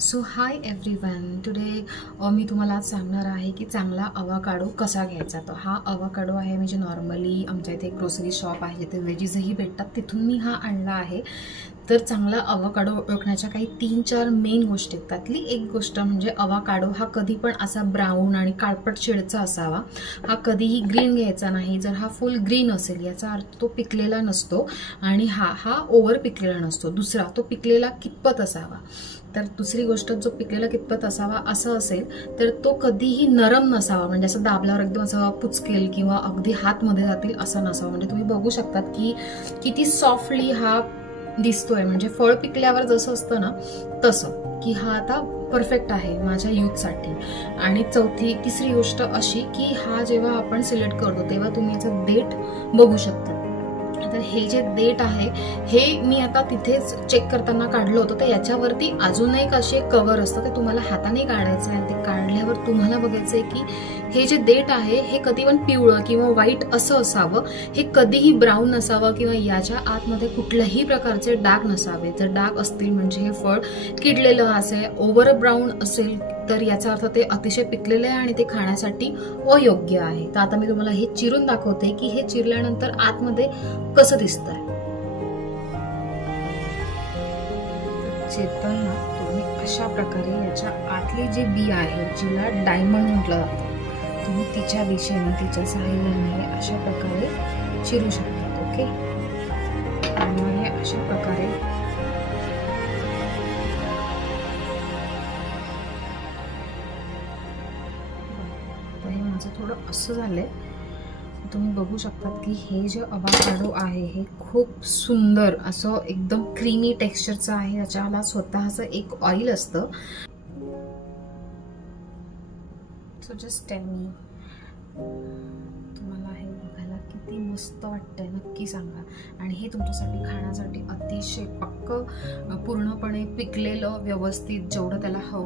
So hi everyone, today मी तुम्हाला आज सांगणार आहे की चांगला अवाकाडो कसा घ्यायचा. तर हा अवाकाडो आहे म्हणजे नॉर्मली आमच्या इथे एक ग्रोसरी शॉप आहे जिथे व्हेजीजही भेटतात, तिथून मी हा आणला आहे. तर चांगला अवाकाडो ओळखण्याच्या काही 3-4 मेन गोष्टी आहेत. त्यातली एक गोष्ट म्हणजे अवाकाडो हा कधी पण असा ब्राऊन आणि काळपट शेडचा असावा. हा कधीही ग्रीन घ्यायचा नाही. जर हा फुल ग्रीन असेल याचा अर्थ तो पिकलेला नसतो आणि हा ओव्हर पिकलेला नसतो. दुसरा, तो पिकलेला कितपत असावा. तर दुसरी गोष्ट, जो पिकलेला कितपत असावा असं असेल तर तो कधीही नरम नसावा, म्हणजे असं दाबल्यावर एकदम असं पुचकेल किंवा अगदी हातमध्ये जातील असं नसावा. म्हणजे तुम्ही बघू शकतात की किती सॉफ्टली हा दिसतोय. म्हणजे फळ पिकल्यावर जसं असतं ना तसं, की हा आता परफेक्ट आहे माझ्या यूथसाठी. आणि तिसरी गोष्ट अशी की हा जेव्हा आपण सिलेक्ट करतो तेव्हा तुम्ही याचं देठ बघू शकता. तर हे जे देठ आहे हे मी आता तिथेच चेक करताना काढलं होतं. तर याच्यावरती अजून एक असे कव्हर असतं, ते तुम्हाला हाताने काढायचं आहे. ते काढल्यावर तुम्हाला बघायचं आहे की हे जे देठ आहे हे कधी पण पिवळं किंवा व्हाईट असं असावं. हे कधीही ब्राऊन नसावं किंवा याच्या आतमध्ये कुठल्याही प्रकारचे डाग नसावे. जर डाग असतील म्हणजे हे फळ किडलेलं असेल. ओव्हर ब्राऊन असेल तर याचा अर्थ ते अतिशय पिकलेले आहे आणि ते खाण्यासाठी अयोग्य आहे. तर आता मी तुम्हाला हे चिरून दाखवते की हे चिरल्यानंतर आतमध्ये कसं दिसतंय. चिरताना तुम्ही अशा प्रकारे याच्या आतली जी बी आहे, जिला डायमंड म्हटलं जातं, तुम्ही तिच्या दिशेने तिच्या सहाय्याने अशा प्रकारे चिरू शकतात. ओके, त्यामुळे अशा प्रकारे थोडं असं झालंय. तुम्ही बघू शकतात की हे जे अवाकाडो आहे हे खूप सुंदर असं एकदम क्रीमी टेक्स्चरचं आहे. याच्याला स्वतःचं एक ऑइल असतं. सो जस्ट टेल मी, तुम्हाला हे बघायला किती मस्त वाटतंय नक्की सांगा. आणि हे तुमच्यासाठी खाण्यासाठी अतिशय पक्क पूर्णपणे पिकलेलं व्यवस्थित जेवढं त्याला हवं